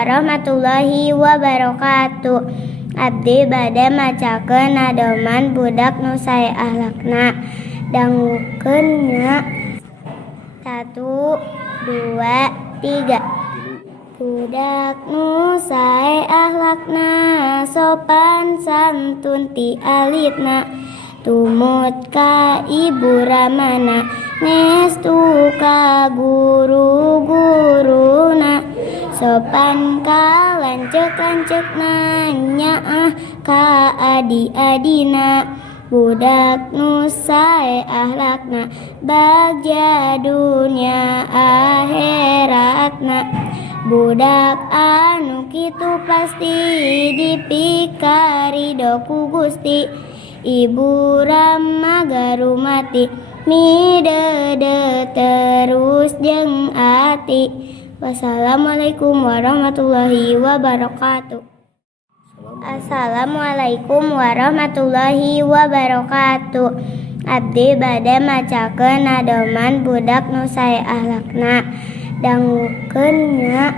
warahmatullahi wabarakatuh. Abdi bade macakeun nadoman budak nu sae akhlakna. Dangukeun nya. 1, 2, 3. Budak nu sae akhlakna, sopan santun ti alitna, tumut ka ibu ramana, ngestu ka guru-guruna, sopan ka lanceuk-lanceukna, nyaah ka adi-adina. Budak nu sae akhlakna, bagja dunya akhiratna. Budak anu kitu pasti dipikari ku Gusti. Ibu rama garumati, midede terus jeung ati. Wassalamualaikum warahmatullahi wabarakatuh. Assalamualaikum warahmatullahi wabarakatuh. Abdi bade macakeun nadoman budak nu sae akhlakna. Dangukeun nya.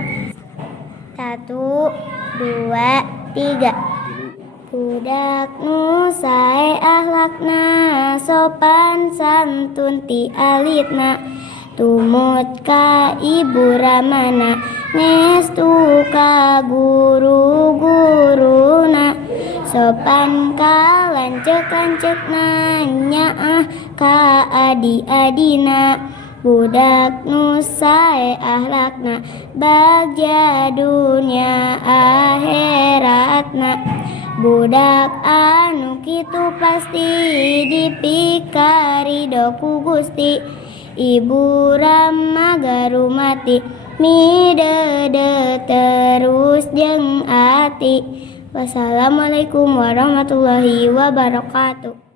1, 2, 3. Budak nu sae akhlakna, sopan santun ti alitna, tumut ka ibu ramana, ngestu ka guru-guruna, sopan ka lanceuk-lanceukna, nyaah ka adi-adina. Budak nu sae akhlakna, bagja dunya akhiratna. Budak anu kitu pasti dipikari ku Gusti. Ibu rama garumati, midede terus jeung ati. Wassalamualaikum warahmatullahi wabarakatuh.